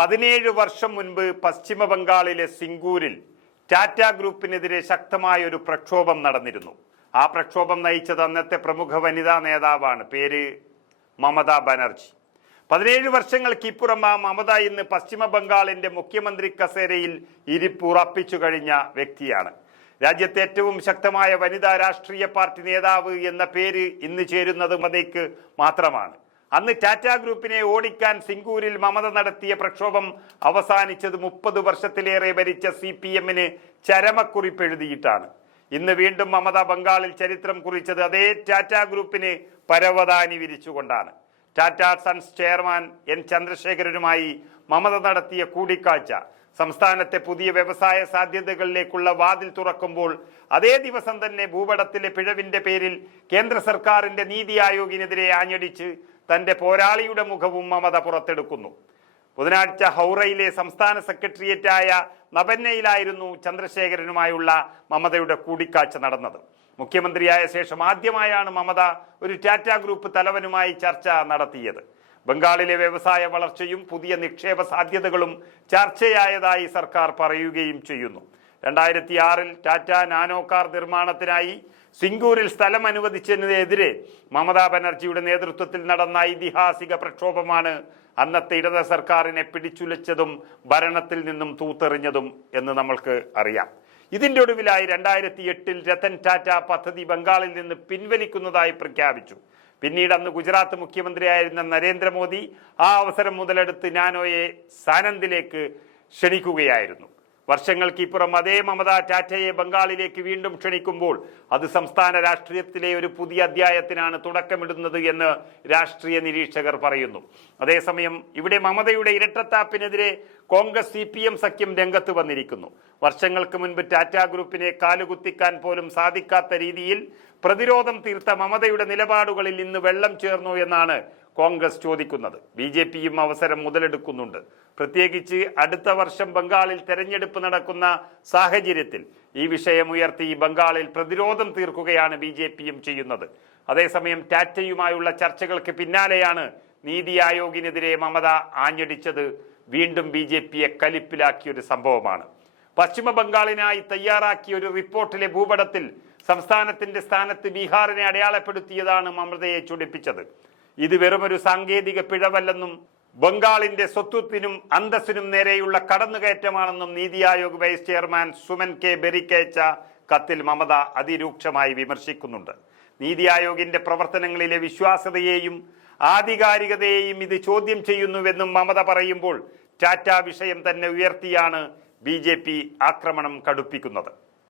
17 വർഷം മുൻപ് പശ്ചിമ ബംഗാളിലെ സിംഗൂരിൽ ടാറ്റ ഗ്രൂപ്പിനെതിരെ ശക്തമായ ഒരു പ്രക്ഷോഭം നടന്നിരുന്നു. ആ പ്രക്ഷോഭം നയിച്ചത് അന്നത്തെ പ്രമുഖ വനിതാ നേതാവാണ്, പേര് മമതാ ബാനർജി. 17 വർഷങ്ങൾക്ക് ഇപ്പുറം ആ മമത ഇന്ന് പശ്ചിമ ബംഗാളിന്റെ മുഖ്യമന്ത്രി കസേരയിൽ ഇരിപ്പുറപ്പിച്ചു കഴിഞ്ഞ വ്യക്തിയാണ്. രാജ്യത്തെ ഏറ്റവും ശക്തമായ വനിതാ രാഷ്ട്രീയ പാർട്ടി നേതാവ് എന്ന പേര് ഇന്ന് ചേരുന്നത് മമതയ്ക്ക് മാത്രമാണ്. അന്ന് ടാറ്റ ഗ്രൂപ്പിനെ ഓടിക്കാൻ സിംഗൂരിൽ മമത നടത്തിയ പ്രക്ഷോഭം അവസാനിച്ചത് 30 വർഷത്തിലേറെ ഭരിച്ച CPM-ന് ചരമക്കുറിപ്പ് എഴുതിയിട്ടാണ്. ഇന്ന് വീണ്ടും മമത ബംഗാളിൽ ചരിത്രം കുറിച്ചത് അതേ ടാറ്റ ഗ്രൂപ്പിന് പരവതാനി വിരിച്ചുകൊണ്ടാണ്. ടാറ്റ സൺസ് ചെയർമാൻ N ചന്ദ്രശേഖരനുമായി മമത നടത്തിയ കൂടിക്കാഴ്ച സംസ്ഥാനത്തെ പുതിയ വ്യവസായ സാധ്യതകളിലേക്കുള്ള വാതിൽ തുറക്കുമ്പോൾ അതേ ദിവസം തന്നെ ഭൂപടത്തിലെ പിഴവിന്റെ പേരിൽ കേന്ദ്ര സർക്കാരിന്റെ നീതി ആയോഗിനെതിരെ ആഞ്ഞടിച്ച് തന്റെ പോരാളിയുടെ മുഖവും മമത പുറത്തെടുക്കുന്നു. ബുധനാഴ്ച ഹൗറയിലെ സംസ്ഥാന സെക്രട്ടേറിയറ്റായ നബന്നയിലായിരുന്നു ചന്ദ്രശേഖരനുമായുള്ള മമതയുടെ കൂടിക്കാഴ്ച നടന്നത്. മുഖ്യമന്ത്രിയായ ശേഷം ആദ്യമായാണ് മമത ഒരു ടാറ്റ ഗ്രൂപ്പ് തലവനുമായി ചർച്ച നടത്തിയത്. ബംഗാളിലെ വ്യവസായ വളർച്ചയും പുതിയ നിക്ഷേപ സാധ്യതകളും ചർച്ചയായതായി സർക്കാർ പറയുകയും ചെയ്യുന്നു. 2006-ൽ ടാറ്റ നാനോ കാർ നിർമ്മാണത്തിനായി സിംഗൂരിൽ സ്ഥലം അനുവദിച്ചതിനെതിരെ മമതാ ബാനർജിയുടെ നേതൃത്വത്തിൽ നടന്ന ഐതിഹാസിക പ്രക്ഷോഭമാണ് അന്നത്തെ ഇടത് സർക്കാരിനെ പിടിച്ചുലച്ചതും ഭരണത്തിൽ നിന്നും തൂത്തെറിഞ്ഞതും എന്ന് നമ്മൾക്ക് അറിയാം. ഇതിന്റെ ഒടുവിലായി 2008-ൽ രത്തൻ ടാറ്റ പദ്ധതി ബംഗാളിൽ നിന്ന് പിൻവലിക്കുന്നതായി പ്രഖ്യാപിച്ചു. പിന്നീട് അന്ന് ഗുജറാത്ത് മുഖ്യമന്ത്രിയായിരുന്ന നരേന്ദ്രമോദി ആ അവസരം മുതലെടുത്ത് നാനോയെ സാനന്ദിലേക്ക് ക്ഷണിക്കുകയായിരുന്നു. വർഷങ്ങൾക്കിപ്പുറം അതേ മമത ടാറ്റയെ ബംഗാളിലേക്ക് വീണ്ടും ക്ഷണിക്കുമ്പോൾ അത് സംസ്ഥാന രാഷ്ട്രീയത്തിലെ ഒരു പുതിയ അധ്യായത്തിനാണ് തുടക്കമിടുന്നത് എന്ന് രാഷ്ട്രീയ നിരീക്ഷകർ പറയുന്നു. അതേസമയം ഇവിടെ മമതയുടെ ഇരട്ടത്താപ്പിനെതിരെ കോൺഗ്രസ് CPM സഖ്യം രംഗത്ത് വന്നിരിക്കുന്നു. വർഷങ്ങൾക്ക് മുൻപ് ടാറ്റ ഗ്രൂപ്പിനെ കാലുകുത്തിക്കാൻ പോലും സാധിക്കാത്ത രീതിയിൽ പ്രതിരോധം തീർത്ത മമതയുടെ നിലപാടുകളിൽ ഇന്ന് വെള്ളം ചേർന്നു എന്നാണ് കോൺഗ്രസ് ചോദിക്കുന്നത്. BJPയും അവസരം മുതലെടുക്കുന്നുണ്ട്. പ്രത്യേകിച്ച് അടുത്ത വർഷം ബംഗാളിൽ തെരഞ്ഞെടുപ്പ് നടക്കുന്ന സാഹചര്യത്തിൽ ഈ വിഷയം ഉയർത്തി ബംഗാളിൽ പ്രതിരോധം തീർക്കുകയാണ് BJPയും ചെയ്യുന്നത്. അതേസമയം ടാറ്റയുമായുള്ള ചർച്ചകൾക്ക് പിന്നാലെയാണ് നീതി ആയോഗിനെതിരെ മമത ആഞ്ഞടിച്ചത്. വീണ്ടും BJPയെ കലിപ്പിലാക്കിയൊരു സംഭവമാണ്. പശ്ചിമ ബംഗാളിനായി തയ്യാറാക്കിയ ഒരു റിപ്പോർട്ടിലെ ഭൂപടത്തിൽ സംസ്ഥാനത്തിന്റെ സ്ഥാനത്ത് ബീഹാറിനെ അടയാളപ്പെടുത്തിയതാണ് മമതയെ ചൊടിപ്പിച്ചത്. ഇത് വെറുമൊരു സാങ്കേതിക പിഴവല്ലെന്നും ബംഗാളിന്റെ സ്വത്വത്തിനും അന്തസ്സിനും നേരെയുള്ള കടന്നുകയറ്റമാണെന്നും NITI Aayog vice chairman Suman K ബെറിക്കയച്ച കത്തിൽ മമത അതിരൂക്ഷമായി വിമർശിക്കുന്നുണ്ട്. നീതി ആയോഗിന്റെ പ്രവർത്തനങ്ങളിലെ വിശ്വാസ്യതയെയും ആധികാരികതയെയും ഇത് ചോദ്യം ചെയ്യുന്നുവെന്നും മമത പറയുമ്പോൾ ടാറ്റ വിഷയം തന്നെ ഉയർത്തിയാണ് BJP ആക്രമണം കടുപ്പിക്കുന്നത്.